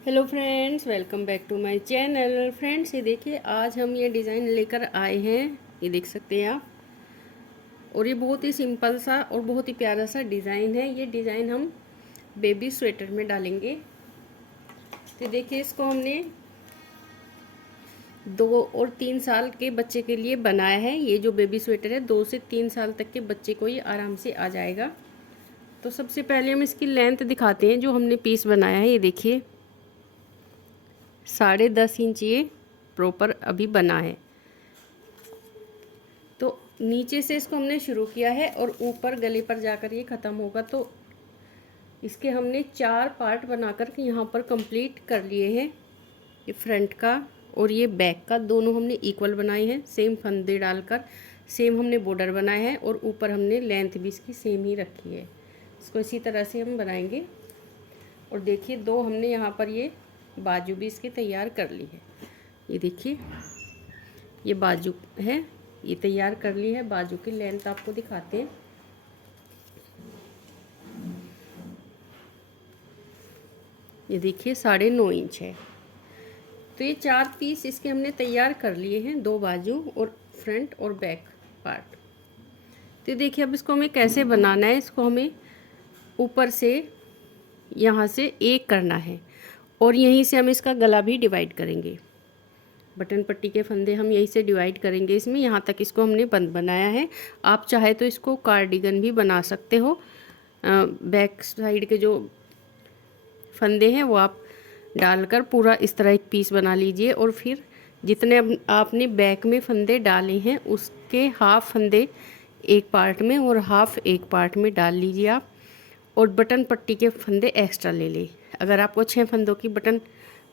Hello friends, welcome back to my channel. Friends, ये देखिए आज हम ये डिज़ाइन लेकर आए हैं। ये देख सकते हैं आप। और ये बहुत ही सिंपल सा और बहुत ही प्यारा सा डिज़ाइन है। ये डिज़ाइन हम बेबी स्वेटर में डालेंगे। तो देखिए इसको हमने 2 और 3 साल के बच्चे के लिए बनाया है। ये जो बेबी स्वेटर है 2 से 3 साल तक के बच्चे को ये आराम से आ जाएगा। तो सबसे पहले हम इसकी लेंथ दिखाते हैं। जो हमने पीस बनाया है ये देखिए 10.5 इंच ये प्रॉपर अभी बना है। तो नीचे से इसको हमने शुरू किया है और ऊपर गले पर जाकर ये ख़त्म होगा। तो इसके हमने 4 पार्ट बनाकर यहाँ पर कंप्लीट कर लिए हैं। ये फ्रंट का और ये बैक का दोनों हमने इक्वल बनाए हैं। सेम फंदे डालकर सेम हमने बॉर्डर बनाया है और ऊपर हमने लेंथ भी इसकी सेम ही रखी है। इसको इसी तरह से हम बनाएंगे। और देखिए 2 हमने यहाँ पर ये बाजू भी इसकी तैयार कर ली है। ये देखिए ये बाजू है, ये तैयार कर ली है। बाजू की लेंथ आपको दिखाते हैं। ये देखिए 9.5 इंच है। तो ये 4 पीस इसके हमने तैयार कर लिए हैं, 2 बाजू और फ्रंट और बैक पार्ट। तो देखिए अब इसको हमें कैसे बनाना है। इसको हमें ऊपर से यहाँ से एक करना है और यहीं से हम इसका गला भी डिवाइड करेंगे। बटन पट्टी के फंदे हम यहीं से डिवाइड करेंगे इसमें। यहाँ तक इसको हमने बंद बनाया है। आप चाहे तो इसको कार्डिगन भी बना सकते हो। बैक साइड के जो फंदे हैं वो आप डालकर पूरा इस तरह एक पीस बना लीजिए। और फिर जितने आपने बैक में फंदे डाले हैं उसके हाफ फंदे एक पार्ट में और हाफ एक पार्ट में डाल लीजिए आप। और बटन पट्टी के फंदे एक्स्ट्रा ले लें। अगर आपको 6 फंदों की बटन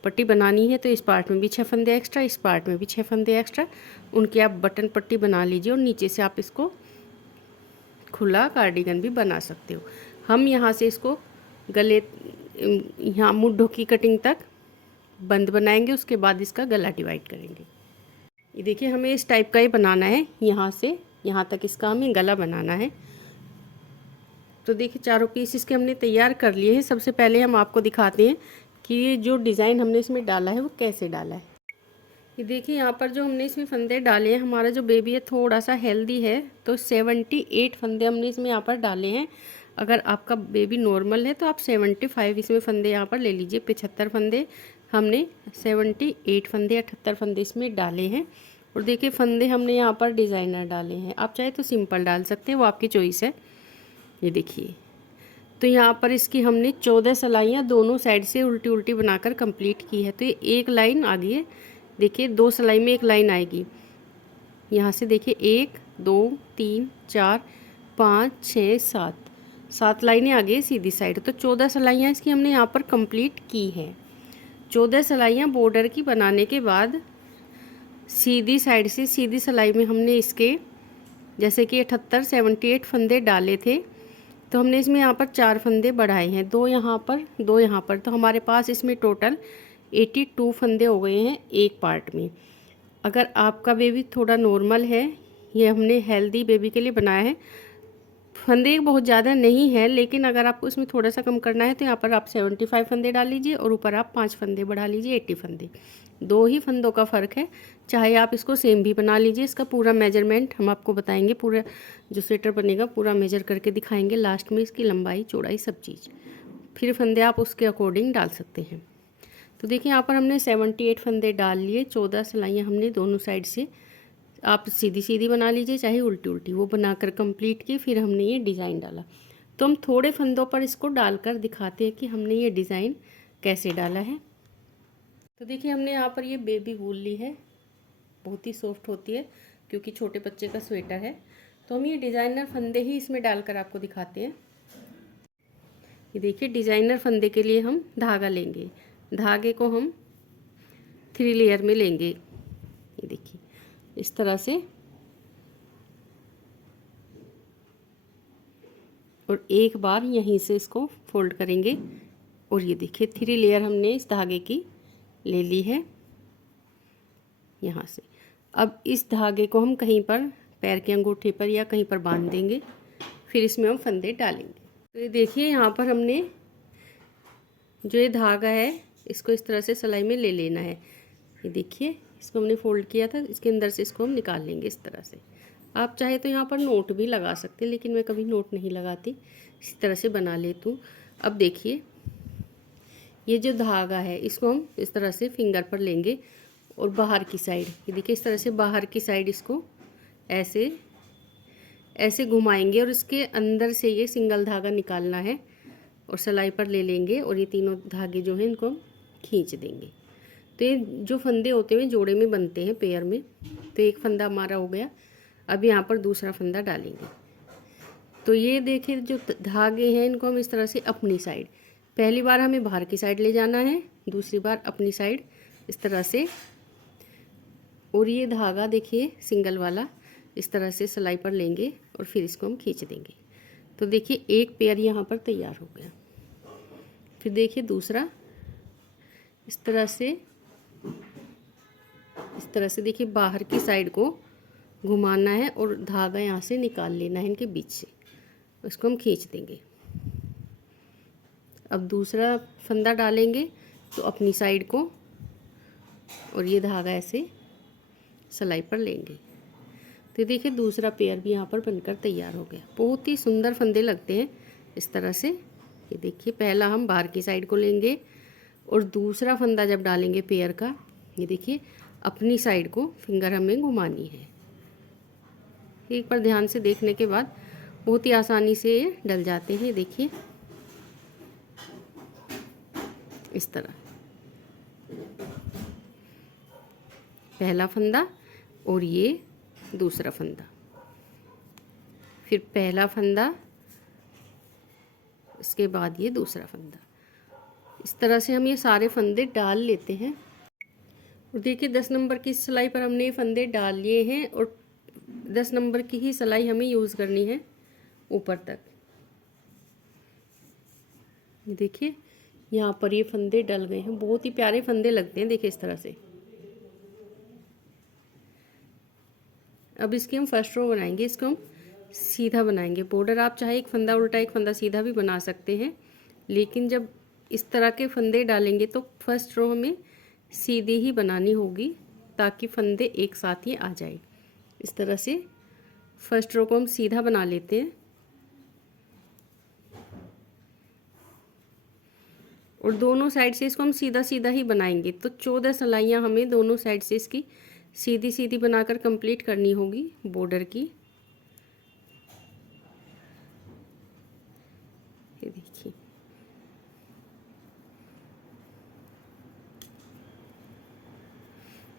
पट्टी बनानी है तो इस पार्ट में भी 6 फंदे एक्स्ट्रा, इस पार्ट में भी 6 फंदे एक्स्ट्रा, उनकी आप बटन पट्टी बना लीजिए। और नीचे से आप इसको खुला कार्डिगन भी बना सकते हो। हम यहाँ से इसको गले यहाँ मुड्ढों की कटिंग तक बंद बनाएंगे, उसके बाद इसका गला डिवाइड करेंगे। ये देखिए हमें इस टाइप का ही बनाना है। यहाँ से यहाँ तक इसका हमें गला बनाना है। तो देखिए चारों पीस इसके हमने तैयार कर लिए हैं। सबसे पहले हम आपको दिखाते हैं कि ये जो डिज़ाइन हमने इसमें डाला है वो कैसे डाला है। ये देखिए यहाँ पर जो हमने इसमें फंदे डाले हैं, हमारा जो बेबी है थोड़ा सा हेल्दी है तो 78 फंदे हमने इसमें यहाँ पर डाले हैं। अगर आपका बेबी नॉर्मल है तो आप 75 इसमें फंदे यहाँ पर ले लीजिए। 75 फंदे हमने 78 फंदे 78 फंदे इसमें डाले हैं। और देखिए फंदे हमने यहाँ पर डिज़ाइनर डाले हैं। आप चाहे तो सिंपल डाल सकते हैं, वो आपकी चॉइस है। ये देखिए तो यहाँ पर इसकी हमने 14 सिलाइयाँ दोनों साइड से उल्टी उल्टी बनाकर कंप्लीट की है। तो ये एक लाइन आ गई है। देखिए 2 सिलाई में एक लाइन आएगी। यहाँ से देखिए 1 2 3 4 5 6 7 लाइनें आ गई सीधी साइड। तो 14 सिलाइयाँ इसकी हमने यहाँ पर कंप्लीट की है। 14 सिलाइयाँ बॉर्डर की बनाने के बाद सीधी साइड से सीधी सिलाई में हमने इसके जैसे कि 78 फंदे डाले थे तो हमने इसमें यहाँ पर 4 फंदे बढ़ाए हैं, 2 यहाँ पर 2 यहाँ पर। तो हमारे पास इसमें टोटल 82 फंदे हो गए हैं एक पार्ट में। अगर आपका बेबी थोड़ा नॉर्मल है, ये हमने हेल्दी बेबी के लिए बनाया है, फंदे बहुत ज़्यादा नहीं है, लेकिन अगर आपको इसमें थोड़ा सा कम करना है तो यहाँ पर आप 75 फंदे डाल लीजिए और ऊपर आप 5 फंदे बढ़ा लीजिए। 80 फंदे, 2 ही फंदों का फ़र्क है। चाहे आप इसको सेम भी बना लीजिए। इसका पूरा मेजरमेंट हम आपको बताएंगे। पूरा जो स्वेटर बनेगा पूरा मेजर करके दिखाएंगे लास्ट में, इसकी लंबाई चौड़ाई सब चीज़। फिर फंदे आप उसके अकॉर्डिंग डाल सकते हैं। तो देखिए यहाँ पर हमने 78 फंदे डाल लिए। 14 सिलाइयाँ हमने दोनों साइड से, आप सीधी सीधी बना लीजिए चाहे उल्टी उल्टी, वो बनाकर कंप्लीट की। फिर हमने ये डिज़ाइन डाला। तो हम थोड़े फंदों पर इसको डालकर दिखाते हैं कि हमने ये डिज़ाइन कैसे डाला है। तो देखिए हमने यहाँ पर ये बेबी वूल ली है, बहुत ही सॉफ्ट होती है क्योंकि छोटे बच्चे का स्वेटर है। तो हम ये डिज़ाइनर फंदे ही इसमें डालकर आपको दिखाते हैं। ये देखिए डिज़ाइनर फंदे के लिए हम धागा लेंगे। धागे को हम 3 लेयर में लेंगे। ये देखिए इस तरह से, और एक बार यहीं से इसको फोल्ड करेंगे। और ये देखिए 3 लेयर हमने इस धागे की ले ली है यहाँ से। अब इस धागे को हम कहीं पर पैर के अंगूठे पर या कहीं पर बांध देंगे, फिर इसमें हम फंदे डालेंगे। तो ये देखिए यहाँ पर हमने जो ये धागा है इसको इस तरह से सिलाई में ले लेना है। ये देखिए, इसको हमने फोल्ड किया था, इसके अंदर से इसको हम निकाल लेंगे इस तरह से। आप चाहे तो यहाँ पर नोट भी लगा सकते हैं, लेकिन मैं कभी नोट नहीं लगाती, इसी तरह से बना लेती हूँ। अब देखिए, ये जो धागा है इसको हम इस तरह से फिंगर पर लेंगे और बाहर की साइड, ये देखिए इस तरह से बाहर की साइड इसको ऐसे ऐसे घुमाएंगे और इसके अंदर से ये सिंगल धागा निकालना है और सिलाई पर ले लेंगे और ये तीनों धागे जो हैं इनको हम खींच देंगे। तो ये जो फंदे होते हैं जोड़े में बनते हैं पेयर में। तो एक फंदा हमारा हो गया। अब यहाँ पर दूसरा फंदा डालेंगे। तो ये देखिए जो धागे हैं इनको हम इस तरह से अपनी साइड, पहली बार हमें बाहर की साइड ले जाना है, दूसरी बार अपनी साइड इस तरह से, और ये धागा देखिए सिंगल वाला इस तरह से सिलाई पर लेंगे और फिर इसको हम खींच देंगे। तो देखिए एक पेयर यहाँ पर तैयार हो गया। फिर देखिए दूसरा इस तरह से देखिए बाहर की साइड को घुमाना है और धागा यहाँ से निकाल लेना है इनके बीच से, उसको हम खींच देंगे। अब दूसरा फंदा डालेंगे तो अपनी साइड को, और ये धागा ऐसे सिलाई पर लेंगे। तो देखिए दूसरा पेयर भी यहाँ पर बनकर तैयार हो गया। बहुत ही सुंदर फंदे लगते हैं इस तरह से। ये देखिए पहला हम बाहर की साइड को लेंगे और दूसरा फंदा जब डालेंगे पेयर का, ये देखिए अपनी साइड को फिंगर हमें घुमानी है। एक बार ध्यान से देखने के बाद बहुत ही आसानी से ये डल जाते हैं। देखिए इस तरह पहला फंदा और ये दूसरा फंदा, फिर पहला फंदा, इसके बाद ये दूसरा फंदा। इस तरह से हम ये सारे फंदे डाल लेते हैं। और देखिए 10 नंबर की सिलाई पर हमने ये फंदे डाल लिए हैं और 10 नंबर की ही सिलाई हमें यूज़ करनी है ऊपर तक। ये देखिए यहाँ पर ये फंदे डल गए हैं, बहुत ही प्यारे फंदे लगते हैं देखिए इस तरह से। अब इसकी हम फर्स्ट रो बनाएंगे, इसको हम सीधा बनाएंगे बॉर्डर। आप चाहे एक फंदा उल्टा एक फंदा सीधा भी बना सकते हैं, लेकिन जब इस तरह के फंदे डालेंगे तो फर्स्ट रो हमें सीधी ही बनानी होगी ताकि फंदे एक साथ ही आ जाए। इस तरह से फर्स्ट रो को हम सीधा बना लेते हैं और दोनों साइड से इसको हम सीधा सीधा ही बनाएंगे। तो 14 सिलाइयाँ हमें दोनों साइड से इसकी सीधी सीधी बनाकर कंप्लीट करनी होगी बॉर्डर की। ये देखिए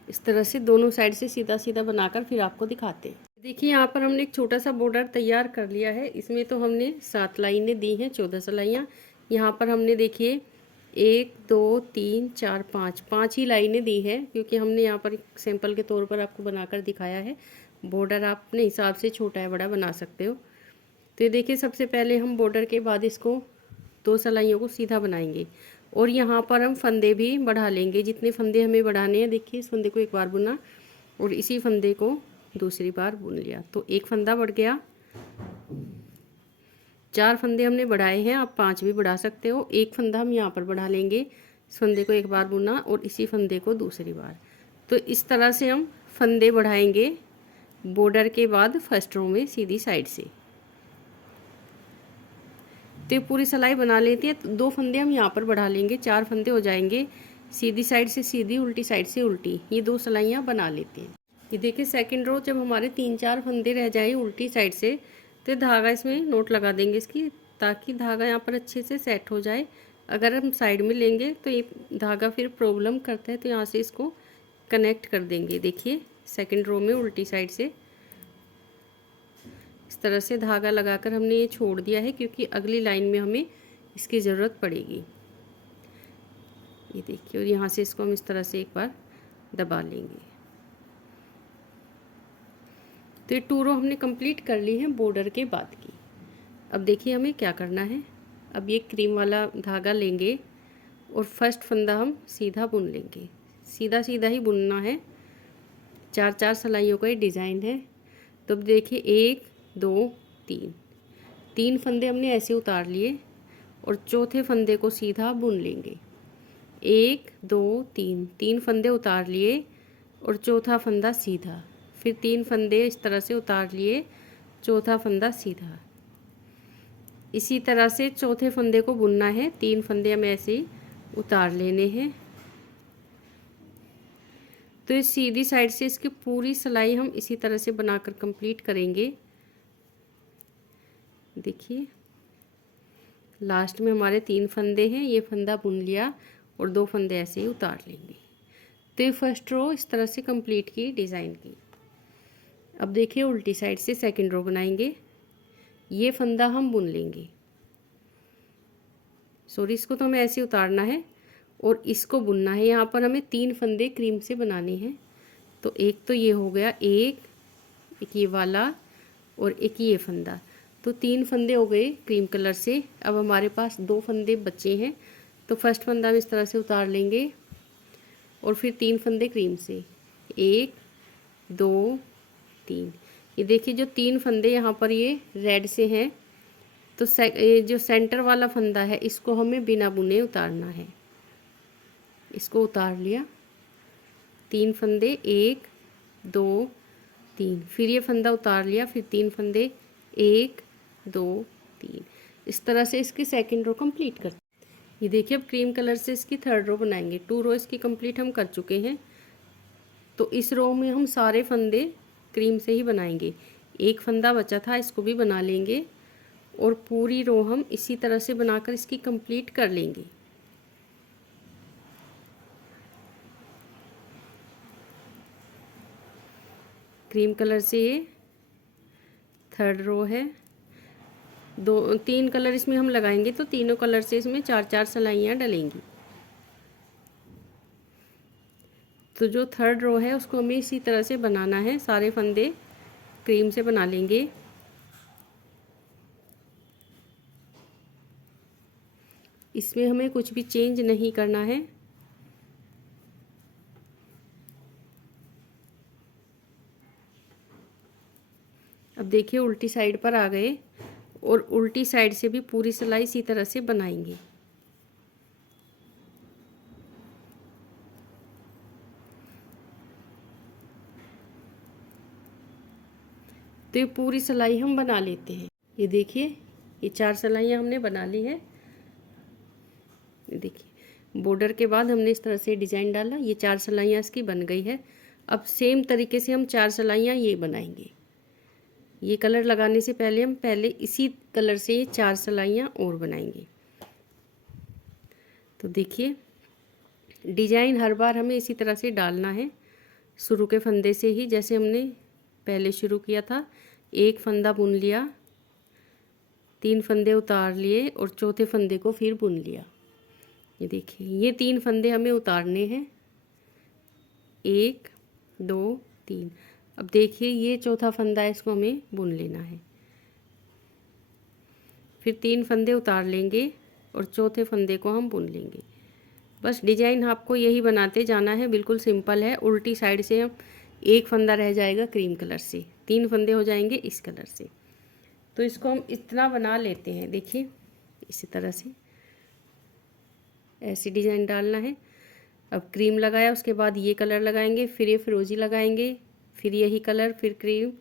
इस तरह से दोनों साइड से सीधा सीधा बनाकर फिर आपको दिखाते हैं। देखिए यहाँ पर हमने एक छोटा सा बॉर्डर तैयार कर लिया है। इसमें तो हमने 7 लाइनें दी हैं, 14 सिलाइयाँ। यहाँ पर हमने देखिए 1 2 3 4 5 ही लाइनें दी है, क्योंकि हमने यहाँ पर सैंपल के तौर पर आपको बनाकर दिखाया है। बॉर्डर आप अपने हिसाब से छोटा या बड़ा बना सकते हो। तो ये देखिए सबसे पहले हम बॉर्डर के बाद इसको 2 सिलाइयों को सीधा बनाएंगे और यहाँ पर हम फंदे भी बढ़ा लेंगे। जितने फंदे हमें बढ़ाने हैं, देखिए इस फंदे को एक बार बुना और इसी फंदे को दूसरी बार बुन लिया, तो एक फंदा बढ़ गया। 4 फंदे हमने बढ़ाए हैं, आप 5 भी बढ़ा सकते हो। एक फंदा हम यहाँ पर बढ़ा लेंगे, इस फंदे को एक बार बुना और इसी फंदे को दूसरी बार। तो इस तरह से हम फंदे बढ़ाएंगे बॉर्डर के बाद फर्स्ट रो में सीधी साइड से। तो ये पूरी सिलाई बना लेती है। तो 2 फंदे हम यहाँ पर बढ़ा लेंगे, 4 फंदे हो जाएंगे। सीधी साइड से सीधी, उल्टी साइड से उल्टी, ये 2 सिलाइयाँ बना लेते हैं। ये देखिए सेकंड रो जब हमारे 3-4 फंदे रह जाए उल्टी साइड से, तो धागा इसमें नोट लगा देंगे इसकी, ताकि धागा यहाँ पर अच्छे से सेट हो जाए। अगर हम साइड में लेंगे तो ये धागा फिर प्रॉब्लम करता है, तो यहाँ से इसको कनेक्ट कर देंगे। देखिए सेकंड रो में उल्टी साइड से इस तरह से धागा लगाकर हमने ये छोड़ दिया है, क्योंकि अगली लाइन में हमें इसकी ज़रूरत पड़ेगी। ये देखिए, और यहाँ से इसको हम इस तरह से एक बार दबा लेंगे। तो ये 2 रो हमने कंप्लीट कर ली है बॉर्डर के बाद की। अब देखिए हमें क्या करना है। अब ये क्रीम वाला धागा लेंगे और फर्स्ट फंदा हम सीधा बुन लेंगे, सीधा सीधा ही बुनना है। 4-4 सिलाइयों का ये डिज़ाइन है। तो अब देखिए 1 2 3 फंदे हमने ऐसे उतार लिए और चौथे फंदे को सीधा बुन लेंगे 1 2 3, 3 फंदे उतार लिए और चौथा फंदा सीधा, फिर 3 फंदे इस तरह से उतार लिए, चौथा फंदा सीधा। इसी तरह से चौथे फंदे को बुनना है, 3 फंदे हमें ऐसे ही उतार लेने हैं। तो इस सीधी साइड से इसकी पूरी सिलाई हम इसी तरह से बनाकर कंप्लीट करेंगे। देखिए लास्ट में हमारे 3 फंदे हैं, ये फंदा बुन लिया और 2 फंदे ऐसे ही उतार लेंगे। तो ये फर्स्ट रो इस तरह से कंप्लीट की डिज़ाइन की। अब देखिए उल्टी साइड से सेकंड रो बनाएंगे। ये फंदा हम बुन लेंगे, सॉरी इसको तो हमें ऐसे उतारना है और इसको बुनना है। यहाँ पर हमें 3 फंदे क्रीम से बनाने हैं। तो एक तो ये हो गया, एक ये वाला और एक ये फंदा, तो 3 फंदे हो गए क्रीम कलर से। अब हमारे पास 2 फंदे बचे हैं, तो फर्स्ट फंदा हम इस तरह से उतार लेंगे और फिर 3 फंदे क्रीम से, 1 2 3। ये देखिए जो 3 फंदे यहाँ पर ये रेड से हैं, तो ये जो सेंटर वाला फंदा है इसको हमें बिना बुने उतारना है। इसको उतार लिया, 3 फंदे 1 2 3, फिर ये फंदा उतार लिया, फिर 3 फंदे 1 2 3। इस तरह से इसकी सेकंड रो कंप्लीट करते हैं। ये देखिए अब क्रीम कलर से इसकी थर्ड रो बनाएंगे। 2 रो इसकी कंप्लीट हम कर चुके हैं, तो इस रो में हम सारे फंदे क्रीम से ही बनाएंगे। एक फंदा बचा था, इसको भी बना लेंगे और पूरी रो हम इसी तरह से बनाकर इसकी कंप्लीट कर लेंगे। क्रीम कलर से ये थर्ड रो है, 3 कलर इसमें हम लगाएंगे, तो तीनों कलर से इसमें 4-4 सिलाइयाँ डलेंगी। तो जो थर्ड रो है उसको हमें इसी तरह से बनाना है, सारे फंदे क्रीम से बना लेंगे। इसमें हमें कुछ भी चेंज नहीं करना है। अब देखिए उल्टी साइड पर आ गए और उल्टी साइड से भी पूरी सिलाई इसी तरह से बनाएंगे। तो ये पूरी सिलाई हम बना लेते हैं। ये देखिए ये 4 सिलाइयाँ हमने बना ली है। ये देखिए बॉर्डर के बाद हमने इस तरह से डिज़ाइन डाला, ये 4 सिलाइयाँ इसकी बन गई है। अब सेम तरीके से हम 4 सिलाइयाँ ये बनाएंगे। ये कलर लगाने से पहले हम इसी कलर से ये 4 सिलाइयाँ और बनाएंगे। तो देखिए डिज़ाइन हर बार हमें इसी तरह से डालना है, शुरू के फंदे से ही, जैसे हमने पहले शुरू किया था। एक फंदा बुन लिया, 3 फंदे उतार लिए और चौथे फंदे को फिर बुन लिया। ये देखिए ये 3 फंदे हमें उतारने हैं, 1 2 3। अब देखिए ये चौथा फंदा है, इसको हमें बुन लेना है। फिर 3 फंदे उतार लेंगे और चौथे फंदे को हम बुन लेंगे। बस डिजाइन आपको यही बनाते जाना है, बिल्कुल सिंपल है। उल्टी साइड से हम एक फंदा रह जाएगा क्रीम कलर से, 3 फंदे हो जाएंगे इस कलर से। तो इसको हम इतना बना लेते हैं। देखिए इसी तरह से ऐसी डिज़ाइन डालना है। अब क्रीम लगाया, उसके बाद ये कलर लगाएंगे, फिर ये फिरोजी लगाएंगे, फिर यही कलर, फिर क्रीम,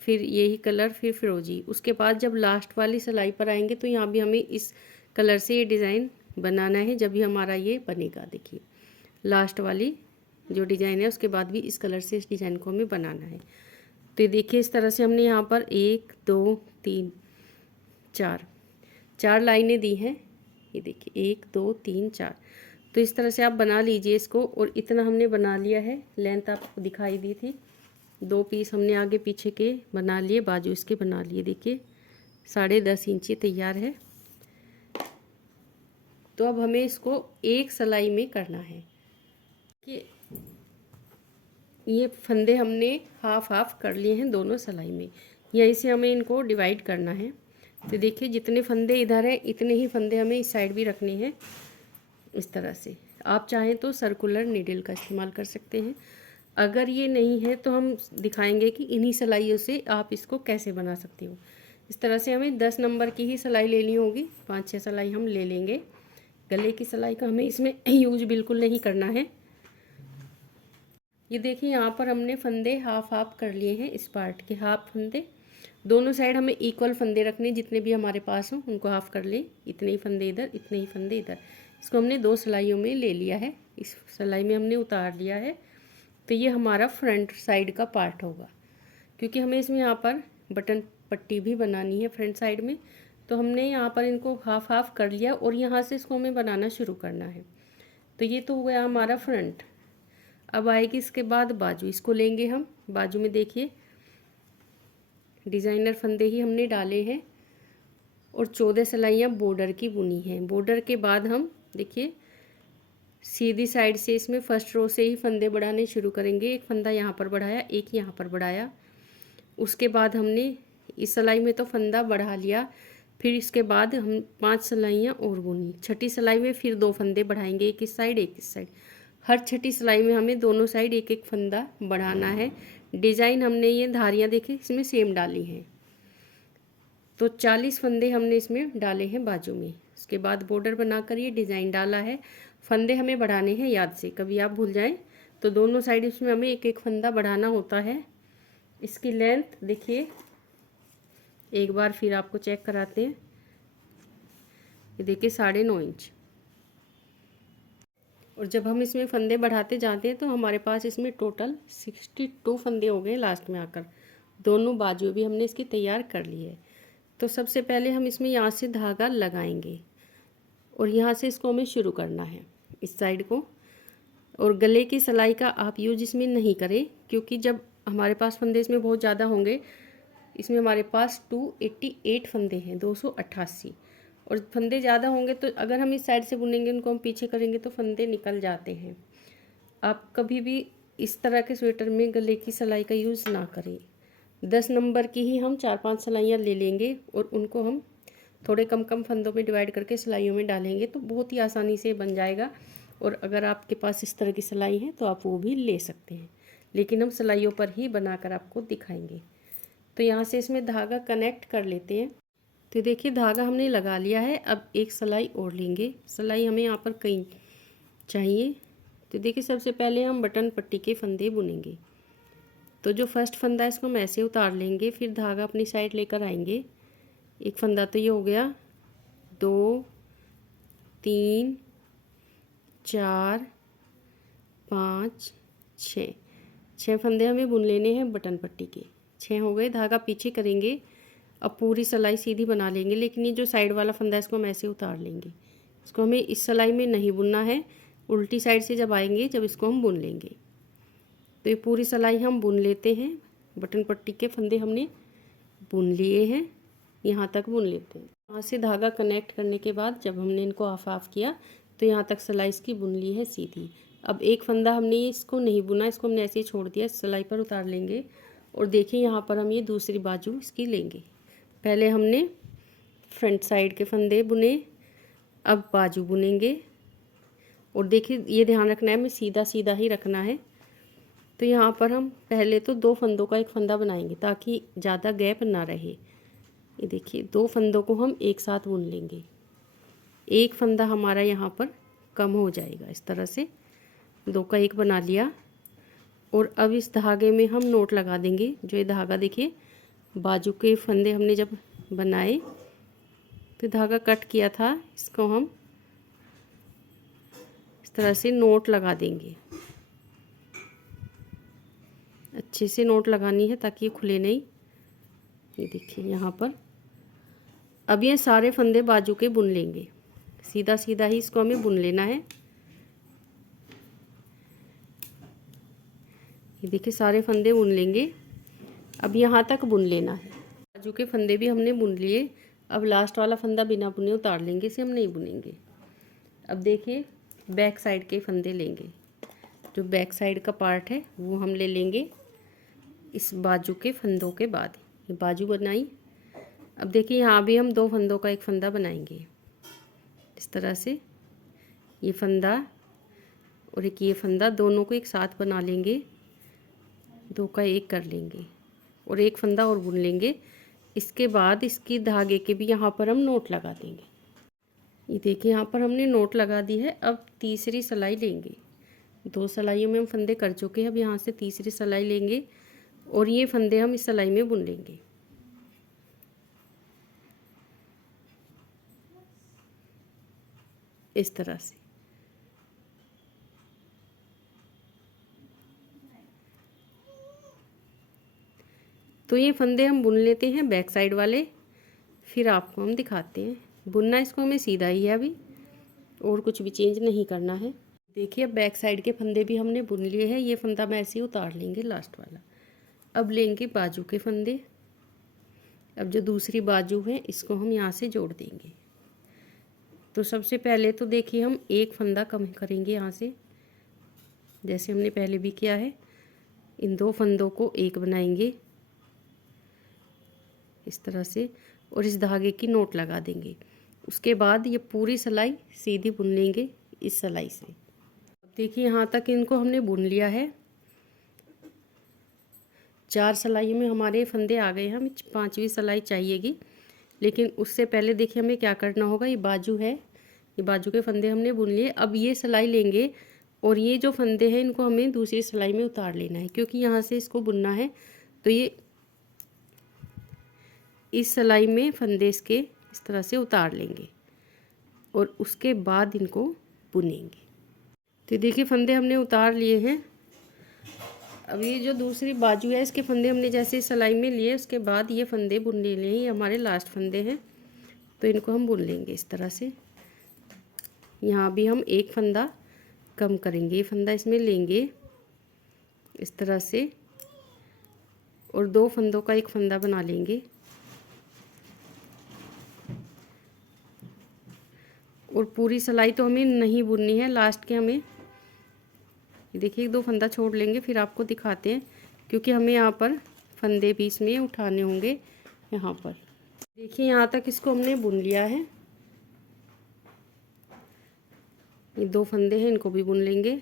फिर यही कलर, फिर फिरोजी। उसके बाद जब लास्ट वाली सिलाई पर आएंगे तो यहाँ भी हमें इस कलर से ये डिज़ाइन बनाना है, जब भी हमारा ये बनेगा। देखिए लास्ट वाली जो डिज़ाइन है उसके बाद भी इस कलर से इस डिज़ाइन को हमें बनाना है। तो ये देखिए इस तरह से हमने यहाँ पर 1 2 3 4 लाइनें दी हैं। ये देखिए 1 2 3 4। तो इस तरह से आप बना लीजिए इसको। और इतना हमने बना लिया है, लेंथ आपको दिखाई दी थी, 2 पीस हमने आगे पीछे के बना लिए, बाजू इसके बना लिए। देखिए 10.5 इंची तैयार है। तो अब हमें इसको एक सिलाई में करना है कि ये फंदे हमने हाफ हाफ कर लिए हैं दोनों सिलाई में, यहीं से हमें इनको डिवाइड करना है। तो देखिए जितने फंदे इधर हैं इतने ही फंदे हमें इस साइड भी रखने हैं। इस तरह से आप चाहें तो सर्कुलर नीडल का इस्तेमाल कर सकते हैं। अगर ये नहीं है तो हम दिखाएंगे कि इन्हीं सिलाइयों से आप इसको कैसे बना सकते हो। इस तरह से हमें 10 नंबर की ही सिलाई लेनी होगी, 5-6 सिलाई हम ले लेंगे। गले की सिलाई का हमें इसमें यूज बिल्कुल नहीं करना है। ये देखिए यहाँ पर हमने फंदे हाफ हाफ कर लिए हैं, इस पार्ट के हाफ फंदे। दोनों साइड हमें इक्वल फंदे रखने, जितने भी हमारे पास हों उनको हाफ कर लें। इतने ही फंदे इधर, इतने ही फंदे इधर। इसको हमने 2 सिलाइयों में ले लिया है, इस सिलाई में हमने उतार लिया है। तो ये हमारा फ्रंट साइड का पार्ट होगा, क्योंकि हमें इसमें यहाँ पर बटन पट्टी भी बनानी है फ्रंट साइड में। तो हमने यहाँ पर इनको हाफ हाफ कर लिया और यहाँ से इसको हमें बनाना शुरू करना है। तो ये तो हो गया हमारा फ्रंट। अब आएगी इसके बाद बाजू, इसको लेंगे हम। बाजू में देखिए डिज़ाइनर फंदे ही हमने डाले हैं और 14 सिलाइयाँ बॉर्डर की बुनी हैं। बॉर्डर के बाद हम देखिए सीधी साइड से इसमें फर्स्ट रो से ही फंदे बढ़ाने शुरू करेंगे। एक फंदा यहाँ पर बढ़ाया, एक यहाँ पर बढ़ाया। उसके बाद हमने इस सिलाई में तो फंदा बढ़ा लिया, फिर इसके बाद हम 5 सिलाइयाँ और बुनी। छठी सिलाई में फिर 2 फंदे बढ़ाएंगे, एक इस साइड एक इस साइड। हर छठी सिलाई में हमें दोनों साइड एक एक फंदा बढ़ाना है। डिज़ाइन हमने ये धारियाँ देखे इसमें सेम डाली हैं, तो 40 फंदे हमने इसमें डाले हैं बाजू में। उसके बाद बॉर्डर बनाकर ये डिज़ाइन डाला है। फंदे हमें बढ़ाने हैं याद से, कभी आप भूल जाएं तो दोनों साइड इसमें हमें एक एक फंदा बढ़ाना होता है। इसकी लेंथ देखिए, एक बार फिर आपको चेक कराते हैं। ये देखिए 9.5 इंच। और जब हम इसमें फंदे बढ़ाते जाते हैं तो हमारे पास इसमें टोटल 62 फंदे हो गए लास्ट में आकर। दोनों बाजू भी हमने इसकी तैयार कर ली है। तो सबसे पहले हम इसमें यहाँ से धागा लगाएंगे और यहाँ से इसको हमें शुरू करना है इस साइड को। और गले की सिलाई का आप यूज इसमें नहीं करें, क्योंकि जब हमारे पास फंदे इसमें बहुत ज़्यादा होंगे, इसमें हमारे पास 288 फंदे हैं, 288। और फंदे ज़्यादा होंगे तो अगर हम इस साइड से बुनेंगे, उनको हम पीछे करेंगे तो फंदे निकल जाते हैं। आप कभी भी इस तरह के स्वेटर में गले की सिलाई का यूज़ ना करें। 10 नंबर की ही हम 4-5 सिलाइयाँ ले लेंगे और उनको हम थोड़े कम कम फंदों में डिवाइड करके सिलाइयों में डालेंगे तो बहुत ही आसानी से बन जाएगा। और अगर आपके पास इस तरह की सिलाई है तो आप वो भी ले सकते हैं, लेकिन हम सिलाइयों पर ही बनाकर आपको दिखाएंगे। तो यहाँ से इसमें धागा कनेक्ट कर लेते हैं। तो देखिए धागा हमने लगा लिया है। अब एक सिलाई और लेंगे। सिलाई हमें यहाँ पर कई चाहिए। तो देखिए सबसे पहले हम बटन पट्टी के फंदे बुनेंगे। तो जो फर्स्ट फंदा है इसको हम ऐसे उतार लेंगे, फिर धागा अपनी साइड लेकर आएंगे। एक फंदा तो ये हो गया, 2 3 4 5 6 फंदे हमें बुन लेने हैं बटन पट्टी के। 6 हो गए। धागा पीछे करेंगे। अब पूरी सिलाई सीधी बना लेंगे, लेकिन ये जो साइड वाला फंदा है इसको हम ऐसे उतार लेंगे। इसको हमें इस सिलाई में नहीं बुनना है, उल्टी साइड से जब आएंगे जब इसको हम बुन लेंगे। तो ये पूरी सिलाई हम बुन लेते हैं। बटन पट्टी के फंदे हमने बुन लिए हैं, यहाँ तक बुन लेते हैं। यहाँ से धागा कनेक्ट करने के बाद जब हमने इनको हाफ हाफ किया तो यहाँ तक सिलाई इसकी बुन ली है सीधी। अब एक फंदा हमने इसको नहीं बुना, इसको हमने ऐसे ही छोड़ दिया। सिलाई पर उतार लेंगे और देखिए यहाँ पर हम ये दूसरी बाजू इसकी लेंगे। पहले हमने फ्रंट साइड के फंदे बुने, अब बाजू बुनेंगे। और देखिए ये ध्यान रखना है, हमें सीधा सीधा ही रखना है। तो यहाँ पर हम पहले तो 2 फंदों का एक फंदा बनाएंगे ताकि ज़्यादा गैप ना रहे। ये देखिए 2 फंदों को हम एक साथ बुन लेंगे। एक फंदा हमारा यहाँ पर कम हो जाएगा, इस तरह से 2 का एक बना लिया। और अब इस धागे में हम नोट लगा देंगे। जो ये धागा देखिए बाजू के फंदे हमने जब बनाए तो धागा कट किया था, इसको हम इस तरह से नोट लगा देंगे। अच्छे से नोट लगानी है ताकि ये खुले नहीं। ये देखिए यहाँ पर अब ये सारे फंदे बाजू के बुन लेंगे। सीधा सीधा ही इसको हमें बुन लेना है। ये देखिए सारे फंदे बुन लेंगे। अब यहाँ तक बुन लेना है। बाजू के फंदे भी हमने बुन लिए। अब लास्ट वाला फंदा बिना बुने उतार लेंगे, इसे हम नहीं बुनेंगे। अब देखिए बैक साइड के फंदे लेंगे। जो बैक साइड का पार्ट है वो हम ले लेंगे इस बाजू के फंदों के बाद। ये बाजू बनाई। अब देखिए यहाँ भी हम 2 फंदों का एक फंदा बनाएंगे इस तरह से। ये फंदा और एक ये फंदा दोनों को एक साथ बना लेंगे, 2 का एक कर लेंगे और एक फंदा और बुन लेंगे। इसके बाद इसकी धागे के भी यहाँ पर हम नोट लगा देंगे। ये देखिए यहाँ पर हमने नोट लगा दी है। अब तीसरी सिलाई लेंगे, 2 सिलाइयों में हम फंदे कर चुके हैं। अब यहाँ से तीसरी सिलाई लेंगे और ये फंदे हम इस सिलाई में बुन लेंगे। इस तरह से तो ये फंदे हम बुन लेते हैं बैक साइड वाले, फिर आपको हम दिखाते हैं। बुनना इसको हमें सीधा ही है अभी, और कुछ भी चेंज नहीं करना है। देखिए अब बैक साइड के फंदे भी हमने बुन लिए हैं। ये फंदा हम ऐसे ही उतार लेंगे लास्ट वाला। अब लेंगे बाजू के फंदे। अब जो दूसरी बाजू है इसको हम यहाँ से जोड़ देंगे। तो सबसे पहले तो देखिए हम एक फंदा कम करेंगे यहाँ से, जैसे हमने पहले भी किया है। इन 2 फंदों को एक बनाएंगे इस तरह से, और इस धागे की नोट लगा देंगे। उसके बाद ये पूरी सिलाई सीधी बुन लेंगे इस सिलाई से। देखिए यहाँ तक इनको हमने बुन लिया है। 4 सिलाइयों में हमारे फंदे आ गए हैं। हमें 5वीं सिलाई चाहिएगी, लेकिन उससे पहले देखिए हमें क्या करना होगा। ये बाजू है, ये बाजू के फंदे हमने बुन लिए। अब ये सिलाई लेंगे और ये जो फंदे हैं इनको हमें दूसरी सिलाई में उतार लेना है, क्योंकि यहाँ से इसको बुनना है। तो ये इस सिलाई में फंदे इसके इस तरह से उतार लेंगे और उसके बाद इनको बुनेंगे। तो देखिए फंदे हमने उतार लिए हैं। अब ये जो दूसरी बाजू है इसके फंदे हमने जैसे सिलाई में लिए, उसके बाद ये फंदे बुन ले लिए। ये हमारे लास्ट फंदे हैं, तो इनको हम बुन लेंगे इस तरह से। यहाँ भी हम एक फंदा कम करेंगे, ये फंदा इसमें लेंगे इस तरह से, और 2 फंदों का एक फंदा बना लेंगे। और पूरी सिलाई तो हमें नहीं बुननी है, लास्ट के हमें देखिए 1-2 फंदा छोड़ लेंगे, फिर आपको दिखाते हैं, क्योंकि हमें यहाँ पर फंदे भी इसमें उठाने होंगे। यहाँ पर देखिए यहाँ तक इसको हमने बुन लिया है। ये 2 फंदे हैं, इनको भी बुन लेंगे।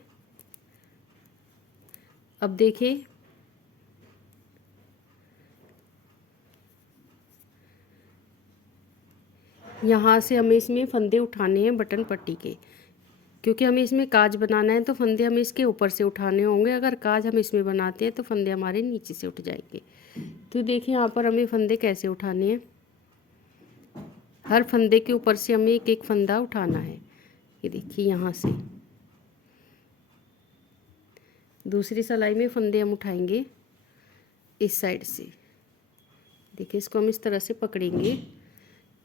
अब देखिए यहाँ से हमें इसमें फंदे उठाने हैं बटन पट्टी के, क्योंकि हमें इसमें काज बनाना है। तो फंदे हमें इसके ऊपर से उठाने होंगे। अगर काज हम इसमें बनाते हैं तो फंदे हमारे नीचे से उठ जाएंगे। तो देखिए यहाँ पर हमें फंदे कैसे उठाने हैं। हर फंदे के ऊपर से हमें एक एक फंदा उठाना है। ये देखिए यहाँ से दूसरी सिलाई में फंदे हम उठाएंगे इस साइड से। देखिए इसको हम इस तरह से पकड़ेंगे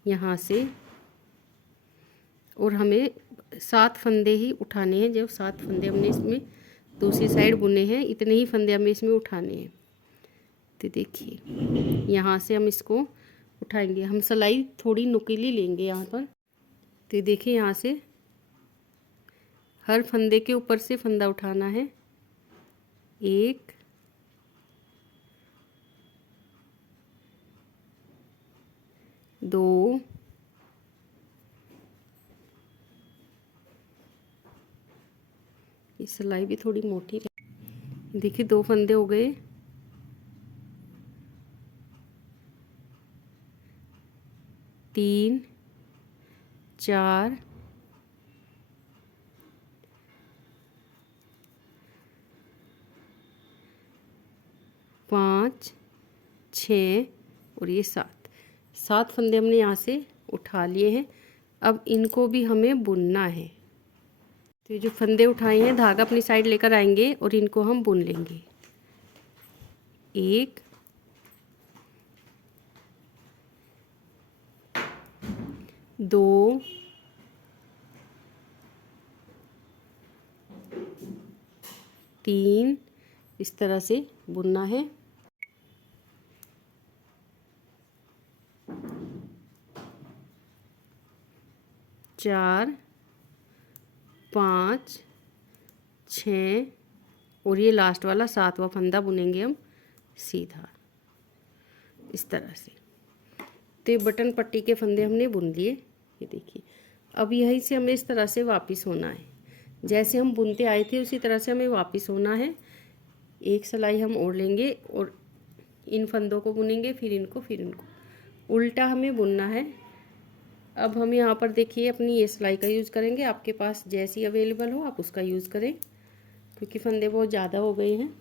यहाँ से, और हमें 7 फंदे ही उठाने हैं। जो 7 फंदे हमने इसमें दूसरी साइड बुने हैं, इतने ही फंदे हमें इसमें उठाने हैं। तो देखिए यहाँ से हम इसको उठाएंगे। हम सिलाई थोड़ी नुकीली लेंगे यहाँ पर। तो देखिए यहाँ से हर फंदे के ऊपर से फंदा उठाना है। 1 2 ये सिलाई भी थोड़ी मोटी है। देखिए 2 फंदे हो गए। 3 4 5 6 और ये 7 फंदे हमने यहाँ से उठा लिए हैं। अब इनको भी हमें बुनना है। तो ये जो फंदे उठाए हैं, धागा अपनी साइड लेकर आएंगे और इनको हम बुन लेंगे। 1 2 3 इस तरह से बुनना है। 4 5 6 और ये लास्ट वाला 7वां फंदा बुनेंगे हम सीधा इस तरह से। तो ये बटन पट्टी के फंदे हमने बुन लिए। ये देखिए अब यहीं से हमें इस तरह से वापस होना है। जैसे हम बुनते आए थे उसी तरह से हमें वापस होना है। एक सिलाई हम ओढ़ लेंगे और इन फंदों को बुनेंगे, फिर इनको उल्टा हमें बुनना है। अब हम यहाँ पर देखिए अपनी ये सिलाई का यूज़ करेंगे। आपके पास जैसी अवेलेबल हो आप उसका यूज़ करें, क्योंकि फंदे बहुत ज़्यादा हो गए हैं।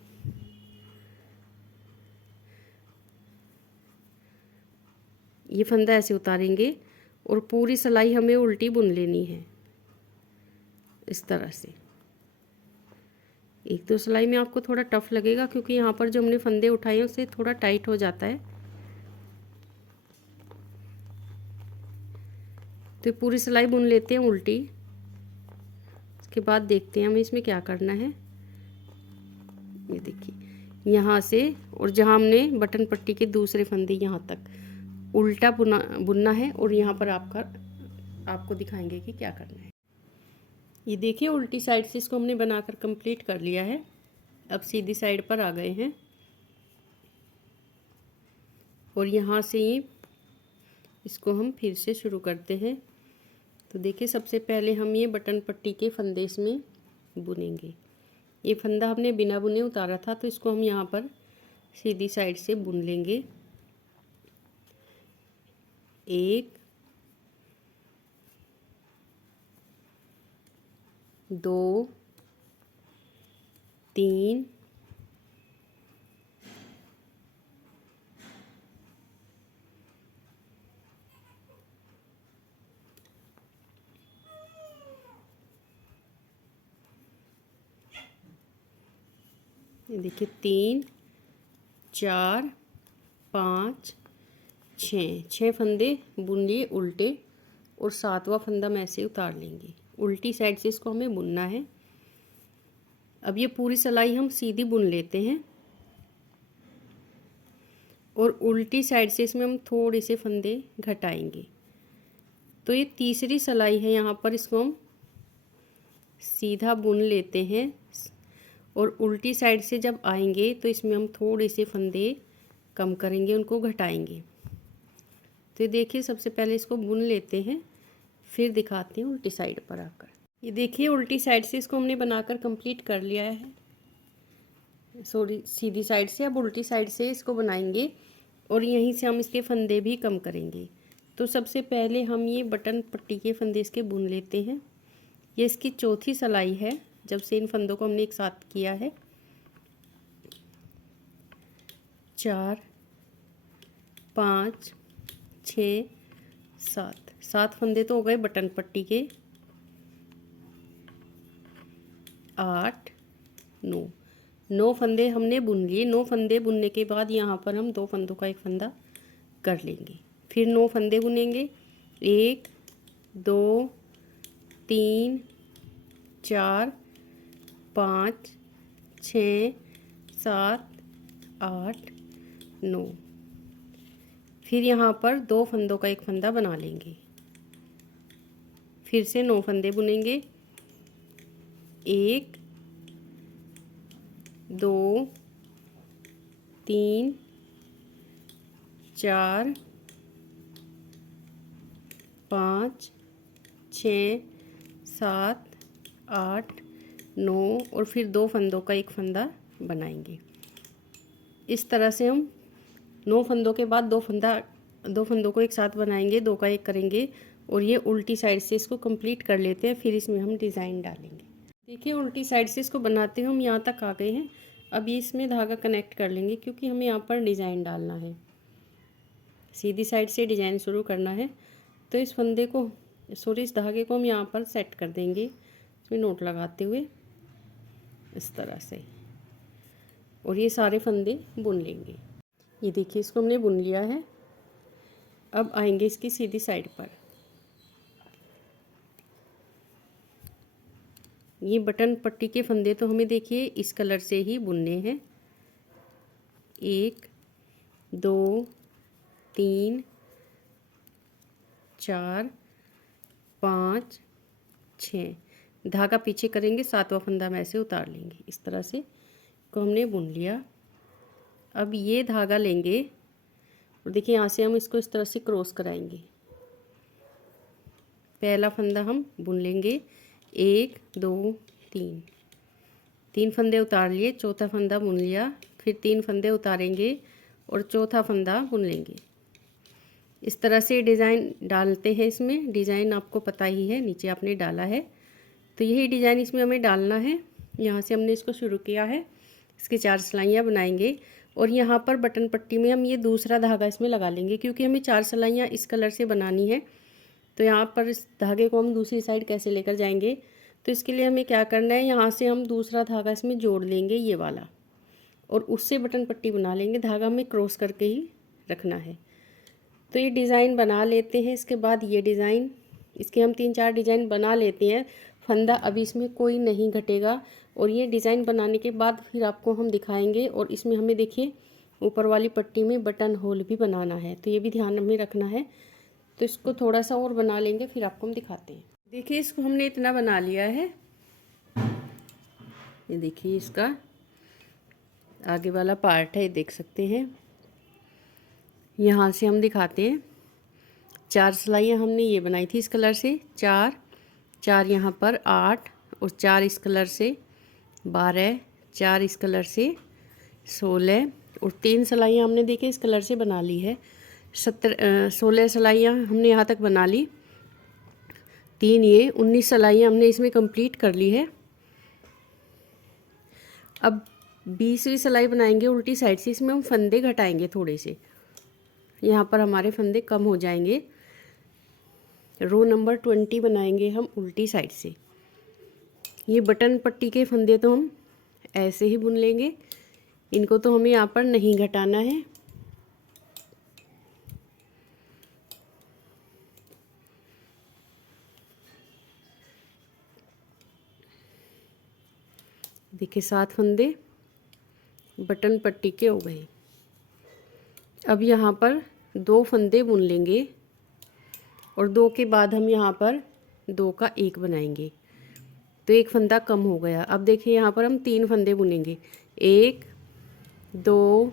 ये फंदा ऐसे उतारेंगे और पूरी सिलाई हमें उल्टी बुन लेनी है इस तरह से। एक दो सिलाई में आपको थोड़ा टफ लगेगा, क्योंकि यहाँ पर जो हमने फंदे उठाए हैं उससे थोड़ा टाइट हो जाता है। तो पूरी सिलाई बुन लेते हैं उल्टी। उसके बाद देखते हैं हमें इसमें क्या करना है। ये देखिए यहाँ से, और जहाँ हमने बटन पट्टी के दूसरे फंदे यहाँ तक उल्टा बुनना है, और यहाँ पर आपको दिखाएंगे कि क्या करना है। ये देखिए उल्टी साइड से इसको हमने बनाकर कंप्लीट कर लिया है। अब सीधी साइड पर आ गए हैं, और यहाँ से ये इसको हम फिर से शुरू करते हैं। तो देखिए सबसे पहले हम ये बटन पट्टी के फंदे इसमें बुनेंगे। ये फंदा हमने बिना बुने उतारा था, तो इसको हम यहाँ पर सीधी साइड से बुन लेंगे। 1 2 3 ये देखिए 3 4 5 6 फंदे बुन लिए उल्टे, और 7वां फंदा हम ऐसे उतार लेंगे। उल्टी साइड से इसको हमें बुनना है। अब ये पूरी सिलाई हम सीधी बुन लेते हैं, और उल्टी साइड से इसमें हम थोड़े से फंदे घटाएंगे। तो ये तीसरी सिलाई है, यहाँ पर इसको हम सीधा बुन लेते हैं, और उल्टी साइड से जब आएंगे तो इसमें हम थोड़े से फंदे कम करेंगे, उनको घटाएंगे। तो ये देखिए सबसे पहले इसको बुन लेते हैं, फिर दिखाते हैं उल्टी साइड पर आकर। ये देखिए उल्टी साइड से इसको हमने बनाकर कंप्लीट कर लिया है, सॉरी सीधी साइड से। अब उल्टी साइड से इसको बनाएंगे, और यहीं से हम इसके फंदे भी कम करेंगे। तो सबसे पहले हम ये बटन पट्टी के फंदे इसके बुन लेते हैं। ये इसकी चौथी सिलाई है जब से इन फंदों को हमने एक साथ किया है। 4 5 6 7 फंदे तो हो गए बटन पट्टी के। 8 9 फंदे हमने बुन लिए। 9 फंदे बुनने के बाद यहाँ पर हम 2 फंदों का एक फंदा कर लेंगे, फिर 9 फंदे बुनेंगे। 1 2 3 4 5 6 7 8 9। फिर यहाँ पर 2 फंदों का एक फंदा बना लेंगे, फिर से 9 फंदे बुनेंगे। 1 2 3 4 5 6 7 8 9, और फिर 2 फंदों का एक फंदा बनाएंगे। इस तरह से हम 9 फंदों के बाद 2 फंदों को एक साथ बनाएंगे, 2 का एक करेंगे, और ये उल्टी साइड से इसको कंप्लीट कर लेते हैं। फिर इसमें हम डिज़ाइन डालेंगे। देखिए उल्टी साइड से इसको बनाते हुए हम यहाँ तक आ गए हैं। अब ये इसमें धागा कनेक्ट कर लेंगे, क्योंकि हमें यहाँ पर डिज़ाइन डालना है। सीधी साइड से डिज़ाइन शुरू करना है। तो इस फंदे को, सॉरी इस धागे को हम यहाँ पर सेट कर देंगे, इसमें नोट लगाते हुए इस तरह से, और ये सारे फंदे बुन लेंगे। ये देखिए इसको हमने बुन लिया है। अब आएंगे इसकी सीधी साइड पर। ये बटन पट्टी के फंदे तो हमें देखिए इस कलर से ही बुनने हैं। 1 2 3 4 5 6। धागा पीछे करेंगे, 7वां फंदा हम ऐसे उतार लेंगे। इस तरह से को हमने बुन लिया। अब ये धागा लेंगे, और देखिए यहाँ से हम इसको इस तरह से क्रॉस कराएंगे। पहला फंदा हम बुन लेंगे, 1 2 3 फंदे उतार लिए, चौथा फंदा बुन लिया, फिर 3 फंदे उतारेंगे और चौथा फंदा बुन लेंगे। इस तरह से डिज़ाइन डालते हैं। इसमें डिज़ाइन आपको पता ही है, नीचे आपने डाला है, तो यही डिज़ाइन इसमें हमें डालना है। यहाँ से हमने इसको शुरू किया है, इसकी 4 सिलाइयाँ बनाएंगे और यहाँ पर बटन पट्टी में हम ये दूसरा धागा इसमें लगा लेंगे, क्योंकि हमें 4 सिलाइयाँ इस कलर से बनानी है। तो यहाँ पर इस धागे को हम दूसरी साइड कैसे लेकर जाएंगे, तो इसके लिए हमें क्या करना है, यहाँ से हम दूसरा धागा इसमें जोड़ लेंगे ये वाला, और उससे बटन पट्टी बना लेंगे। धागा हमें क्रॉस करके ही रखना है। तो ये डिज़ाइन बना लेते हैं। इसके बाद ये डिज़ाइन, इसके हम 3-4 डिज़ाइन बना लेते हैं। फंदा अभी इसमें कोई नहीं घटेगा, और ये डिज़ाइन बनाने के बाद फिर आपको हम दिखाएंगे। और इसमें हमें देखिए ऊपर वाली पट्टी में बटन होल भी बनाना है, तो ये भी ध्यान में रखना है। तो इसको थोड़ा सा और बना लेंगे, फिर आपको हम दिखाते हैं। देखिए इसको हमने इतना बना लिया है। ये देखिए इसका आगे वाला पार्ट है, ये देख सकते हैं। यहाँ से हम दिखाते हैं। 4 सिलाइयाँ हमने ये बनाई थी इस कलर से, 4 यहाँ पर 8, और 4 इस कलर से 12, 4 इस कलर से 16, और 3 सिलाइयाँ हमने देखिए इस कलर से बना ली है। 16 सिलाइयाँ हमने यहाँ तक बना ली। 3 ये 19 सिलाइयाँ हमने इसमें कंप्लीट कर ली है। अब 20वीं सिलाई बनाएंगे उल्टी साइड से। इसमें हम फंदे घटाएंगे थोड़े से, यहाँ पर हमारे फंदे कम हो जाएंगे। रो नंबर 20 बनाएंगे हम उल्टी साइड से। ये बटन पट्टी के फंदे तो हम ऐसे ही बुन लेंगे, इनको तो हमें यहाँ पर नहीं घटाना है। देखिए 7 फंदे बटन पट्टी के हो गए। अब यहाँ पर 2 फंदे बुन लेंगे, और 2 के बाद हम यहाँ पर 2 का 1 बनाएंगे, तो 1 फंदा कम हो गया। अब देखिए यहाँ पर हम 3 फंदे बुनेंगे, 1 2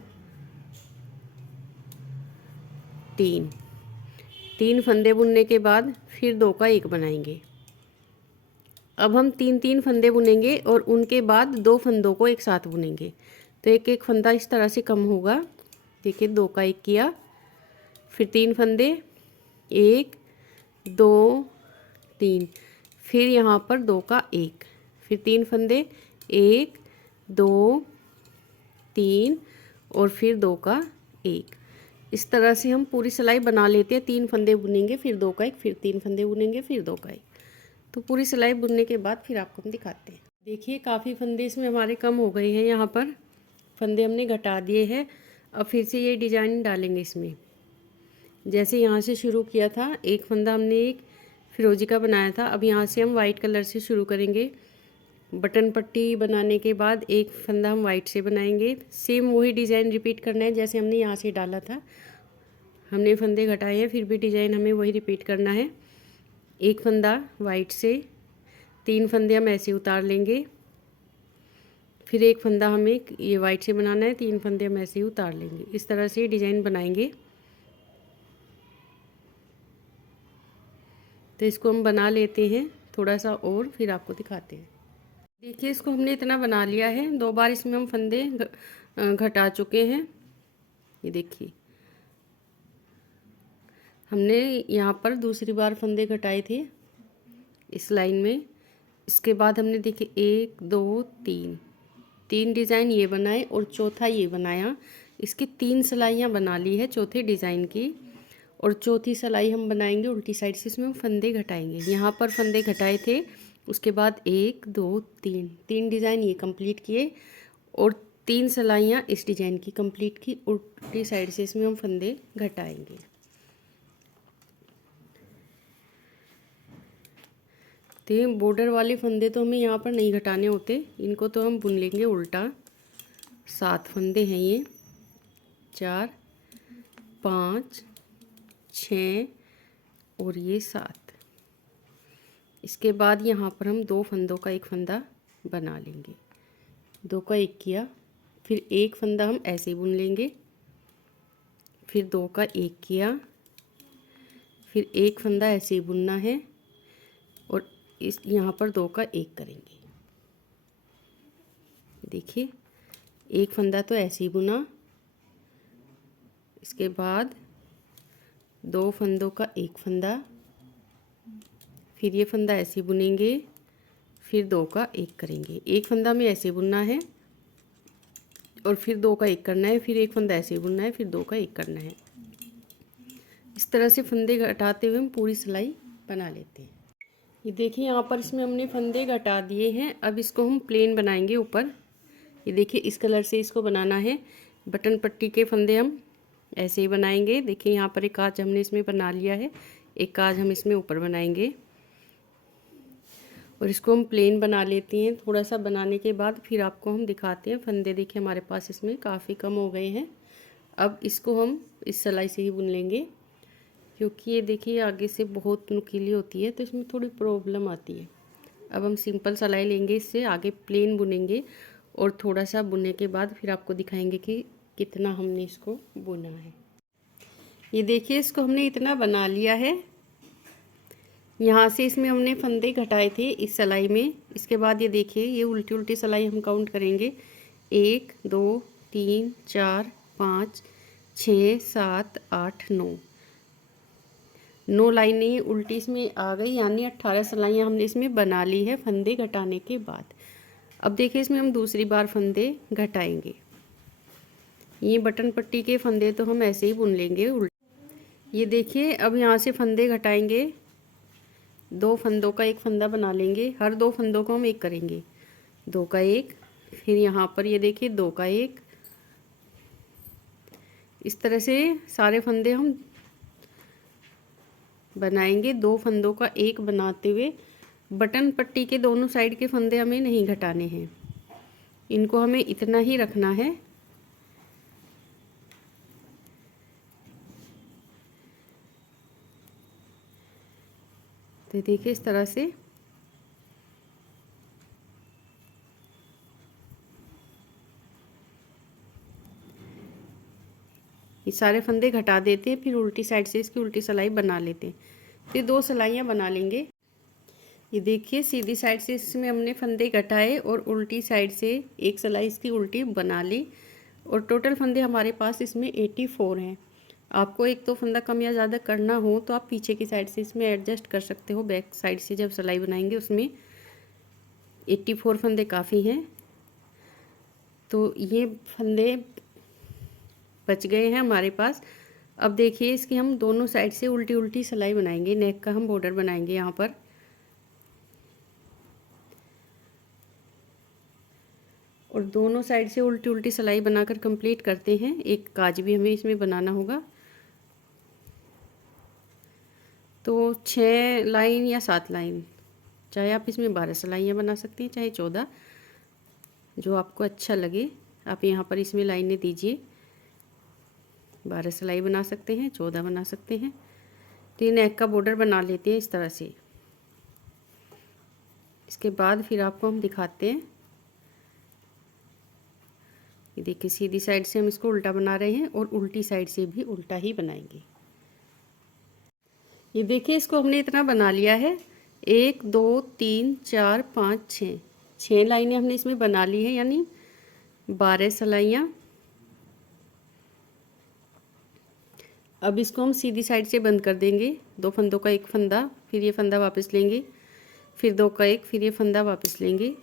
3। 3 फंदे बुनने के बाद फिर 2 का 1 बनाएंगे। अब हम 3-3 फंदे बुनेंगे और उनके बाद 2 फंदों को एक साथ बुनेंगे, तो एक एक फंदा इस तरह से कम होगा। देखिए 2 का 1 किया, फिर 3 फंदे, 1 2 3, फिर यहाँ पर 2 का 1, फिर 3 फंदे, 1 2 3, और फिर 2 का 1। इस तरह से हम पूरी सिलाई बना लेते हैं। 3 फंदे बुनेंगे, फिर 2 का 1, फिर 3 फंदे बुनेंगे, फिर 2 का 1। तो पूरी सिलाई बुनने के बाद फिर आपको हम दिखाते हैं। देखिए काफ़ी फंदे इसमें हमारे कम हो गए हैं। यहाँ पर फंदे हमने घटा दिए हैं। अब फिर से ये डिज़ाइन डालेंगे इसमें। जैसे यहाँ से शुरू किया था, एक फंदा हमने एक फिरोजी का बनाया था। अब यहाँ से हम वाइट कलर से शुरू करेंगे। बटन पट्टी बनाने के बाद एक फंदा हम वाइट से बनाएंगे। सेम वही डिज़ाइन रिपीट करना है जैसे हमने यहाँ से डाला था। हमने फंदे घटाए हैं, फिर भी डिज़ाइन हमें वही रिपीट करना है। एक फंदा वाइट से, 3 फंदे हम ऐसे उतार लेंगे, फिर एक फंदा हमें ये वाइट से बनाना है, 3 फंदे हम ऐसे ही उतार लेंगे। इस तरह से डिज़ाइन बनाएंगे। तो इसको हम बना लेते हैं थोड़ा सा और, फिर आपको दिखाते हैं। देखिए इसको हमने इतना बना लिया है। 2 बार इसमें हम फंदे घटा चुके हैं। ये देखिए हमने यहाँ पर दूसरी बार फंदे घटाए थे इस लाइन में। इसके बाद हमने देखिए 1 2 3 डिज़ाइन ये बनाए और चौथा ये बनाया। इसकी 3 सिलाइयाँ बना ली है चौथे डिज़ाइन की, और चौथी सिलाई हम बनाएंगे उल्टी साइड से। इसमें हम फंदे घटाएंगे। यहाँ पर फंदे घटाए थे, उसके बाद 1 2 3 डिज़ाइन ये कंप्लीट किए, और 3 सिलाइयाँ इस डिज़ाइन की कंप्लीट की। उल्टी साइड से इसमें हम फंदे घटाएंगे। तो बॉर्डर वाले फंदे तो हमें यहाँ पर नहीं घटाने होते, इनको तो हम बुन लेंगे उल्टा। 7 फंदे हैं ये, 4 5 6 और ये 7। इसके बाद यहाँ पर हम 2 फंदों का 1 फंदा बना लेंगे। 2 का 1 किया, फिर 1 फंदा हम ऐसे बुन लेंगे, फिर 2 का 1 किया, फिर 1 फंदा ऐसे ही बुनना है, और इस यहाँ पर 2 का 1 करेंगे। देखिए 1 फंदा तो ऐसे ही बुना, इसके बाद 2 फंदों का एक फंदा, फिर ये फंदा ऐसे बुनेंगे, फिर 2 का एक करेंगे। एक फंदा में ऐसे बुनना है और फिर 2 का एक करना है, फिर एक फंदा ऐसे बुनना है, फिर 2 का एक करना है। इस तरह से फंदे घटाते हुए हम पूरी सिलाई बना लेते हैं। ये देखिए यहाँ पर इसमें हमने फंदे घटा दिए हैं। अब इसको हम प्लेन बनाएंगे ऊपर। ये देखिए इस कलर से इसको बनाना है। बटन पट्टी के फंदे हम ऐसे ही बनाएंगे। देखिए यहाँ पर एक काज हमने इसमें बना लिया है, एक काज हम इसमें ऊपर बनाएंगे और इसको हम प्लेन बना लेते हैं। थोड़ा सा बनाने के बाद फिर आपको हम दिखाते हैं। फंदे देखिए हमारे पास इसमें काफ़ी कम हो गए हैं। अब इसको हम इस सिलाई से ही बुन लेंगे, क्योंकि ये देखिए आगे से बहुत नुकीली होती है तो इसमें थोड़ी प्रॉब्लम आती है। अब हम सिंपल सिलाई लेंगे, इससे आगे प्लेन बुनेंगे और थोड़ा सा बुनने के बाद फिर आपको दिखाएंगे कि कितना हमने इसको बुना है। ये देखिए इसको हमने इतना बना लिया है। यहाँ से इसमें हमने फंदे घटाए थे इस सिलाई में। इसके बाद ये देखिए ये उल्टी उल्टी सिलाई हम काउंट करेंगे। 1 2 3 4 5 6 7 8 9 9 लाइनें उल्टी इसमें आ गई, यानी 18 सिलाइयाँ हमने इसमें बना ली है फंदे घटाने के बाद। अब देखिए इसमें हम दूसरी बार फंदे घटाएंगे। ये बटन पट्टी के फंदे तो हम ऐसे ही बुन लेंगे उल्टे। ये देखिए अब यहाँ से फंदे घटाएंगे। 2 फंदों का एक फंदा बना लेंगे। हर 2 फंदों को हम एक करेंगे। 2 का एक, फिर यहाँ पर ये देखिए 2 का एक। इस तरह से सारे फंदे हम बनाएंगे। 2 फंदों का एक बनाते हुए बटन पट्टी के दोनों साइड के फंदे हमें नहीं घटाने हैं, इनको हमें इतना ही रखना है। तो देखिए इस तरह से ये सारे फंदे घटा देते हैं, फिर उल्टी साइड से इसकी उल्टी सिलाई बना लेते हैं। फिर 2 सिलाइयाँ बना लेंगे। ये देखिए सीधी साइड से इसमें हमने फंदे घटाए और उल्टी साइड से एक सिलाई इसकी उल्टी बना ली और टोटल फंदे हमारे पास इसमें 84 हैं। आपको एक तो फंदा कम या ज़्यादा करना हो तो आप पीछे की साइड से इसमें एडजस्ट कर सकते हो। बैक साइड से जब सिलाई बनाएंगे उसमें 84 फंदे काफ़ी हैं। तो ये फंदे बच गए हैं हमारे पास। अब देखिए इसकी हम दोनों साइड से उल्टी उल्टी सिलाई बनाएंगे। नेक का हम बॉर्डर बनाएंगे यहाँ पर। और दोनों साइड से उल्टी उल्टी सिलाई बनाकर कंप्लीट करते हैं। एक काज भी हमें इसमें बनाना होगा। तो 6 लाइन या 7 लाइन, चाहे आप इसमें 12 सिलाइयाँ बना सकते हैं, चाहे 14, जो आपको अच्छा लगे आप यहाँ पर इसमें लाइनें दीजिए। 12 सिलाई बना सकते हैं, 14 बना सकते हैं। तो ये नेक का बॉर्डर बना लेते हैं इस तरह से। इसके बाद फिर आपको हम दिखाते हैं। ये देखिए सीधी साइड से हम इसको उल्टा बना रहे हैं और उल्टी साइड से भी उल्टा ही बनाएंगे। ये देखिए इसको हमने इतना बना लिया है। 1 2 3 4 5 6 लाइनें हमने इसमें बना ली है, यानी 12 सिलाइयाँ। अब इसको हम सीधी साइड से बंद कर देंगे। 2 फंदों का एक फंदा, फिर ये फंदा वापस लेंगे, फिर 2 का एक, फिर ये फंदा वापस लेंगे।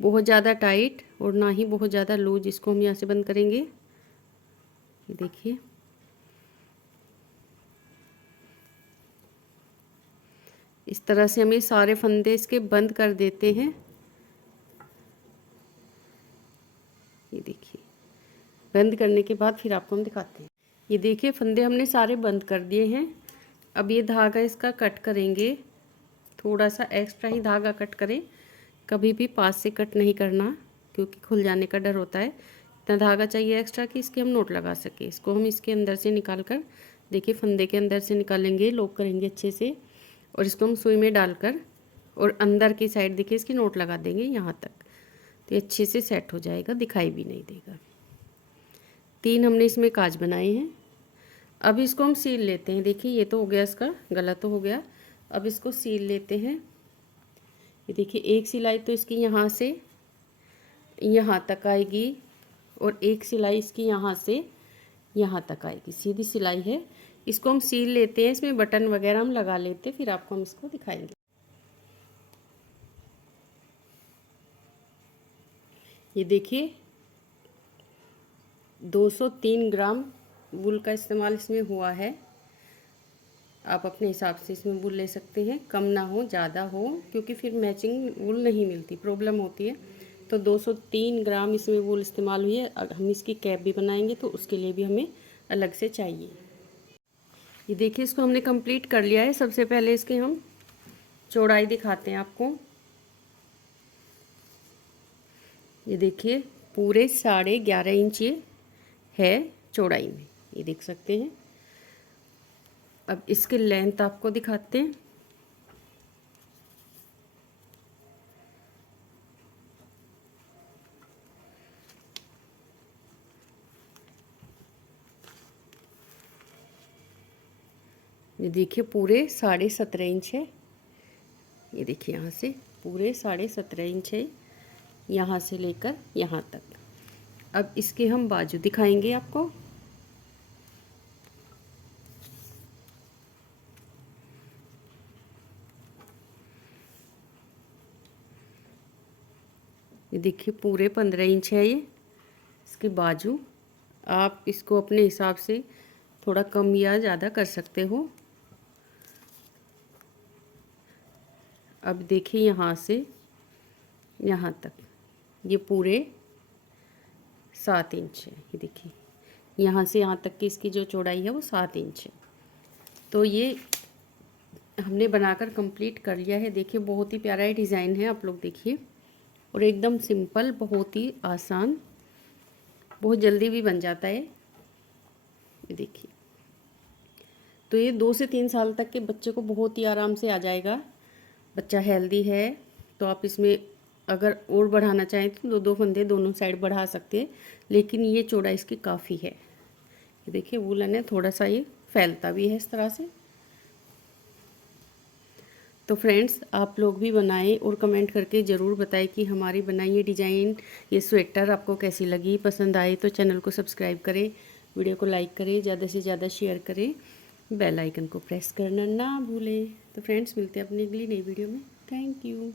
बहुत ज़्यादा टाइट और ना ही बहुत ज़्यादा लूज इसको हम यहाँ से बंद करेंगे। ये देखिए इस तरह से हम ये सारे फंदे इसके बंद कर देते हैं। ये देखिए बंद करने के बाद फिर आपको हम दिखाते हैं। ये देखिए फंदे हमने सारे बंद कर दिए हैं। अब ये धागा इसका कट करेंगे। थोड़ा सा एक्स्ट्रा ही धागा कट करें, कभी भी पास से कट नहीं करना, क्योंकि खुल जाने का डर होता है। इतना धागा चाहिए एक्स्ट्रा कि इसके हम नोट लगा सके। इसको हम इसके अंदर से निकाल कर, देखिए फंदे के अंदर से निकालेंगे, लॉक करेंगे अच्छे से और इसको हम सुई में डालकर और अंदर की साइड देखिए इसकी नोट लगा देंगे यहाँ तक। तो ये अच्छे से सेट हो जाएगा, दिखाई भी नहीं देगा। 3 हमने इसमें काज बनाए हैं। अब इसको हम सील लेते हैं। देखिए ये तो हो गया, इसका गला तो हो गया। अब इसको सील लेते हैं। ये देखिए एक सिलाई तो इसकी यहाँ से यहाँ तक आएगी और एक सिलाई इसकी यहाँ से यहाँ तक आएगी। सीधी सिलाई है। इसको हम सील लेते हैं, इसमें बटन वगैरह हम लगा लेते हैं, फिर आपको हम इसको दिखाएंगे। ये देखिए 203 ग्राम वूल का इस्तेमाल इसमें हुआ है। आप अपने हिसाब से इसमें वूल ले सकते हैं, कम ना हो ज़्यादा हो, क्योंकि फिर मैचिंग वूल नहीं मिलती, प्रॉब्लम होती है। तो 203 ग्राम इसमें वूल इस्तेमाल हुई है। अगर हम इसकी कैप भी बनाएंगे तो उसके लिए भी हमें अलग से चाहिए। ये देखिए इसको हमने कंप्लीट कर लिया है। सबसे पहले इसके हम चौड़ाई दिखाते हैं आपको। ये देखिए पूरे 11.5 इंच ये है चौड़ाई में, ये देख सकते हैं। अब इसके लेंथ आपको दिखाते हैं। ये देखिए पूरे 17.5 इंच है। ये देखिए यहाँ से पूरे 17.5 इंच है, यहाँ से लेकर यहाँ तक। अब इसके हम बाजू दिखाएंगे आपको। ये देखिए पूरे 15 इंच है ये इसकी बाजू। आप इसको अपने हिसाब से थोड़ा कम या ज़्यादा कर सकते हो। अब देखिए यहाँ से यहाँ तक ये पूरे 7 इंच है। ये देखिए यहाँ से यहाँ तक की इसकी जो चौड़ाई है वो 7 इंच है। तो ये हमने बनाकर कंप्लीट कर लिया है। देखिए बहुत ही प्यारा ये डिज़ाइन है, आप लोग देखिए, और एकदम सिंपल, बहुत ही आसान, बहुत जल्दी भी बन जाता है। ये देखिए तो ये 2 से 3 साल तक के बच्चे को बहुत ही आराम से आ जाएगा। बच्चा हेल्दी है तो आप इसमें अगर और बढ़ाना चाहें तो 2 फंदे दोनों साइड बढ़ा सकते हैं, लेकिन ये चौड़ाई इसकी काफ़ी है। ये देखिए वूलन है, थोड़ा सा ये फैलता भी है इस तरह से। तो फ्रेंड्स आप लोग भी बनाएं और कमेंट करके ज़रूर बताएं कि हमारी बनाई ये डिज़ाइन, ये स्वेटर आपको कैसी लगी। पसंद आए तो चैनल को सब्सक्राइब करें, वीडियो को लाइक करें, ज़्यादा से ज़्यादा शेयर करें, बेल आइकन को प्रेस करना ना भूलें। तो फ्रेंड्स मिलते हैं अपनी अगली नई वीडियो में। Thank you.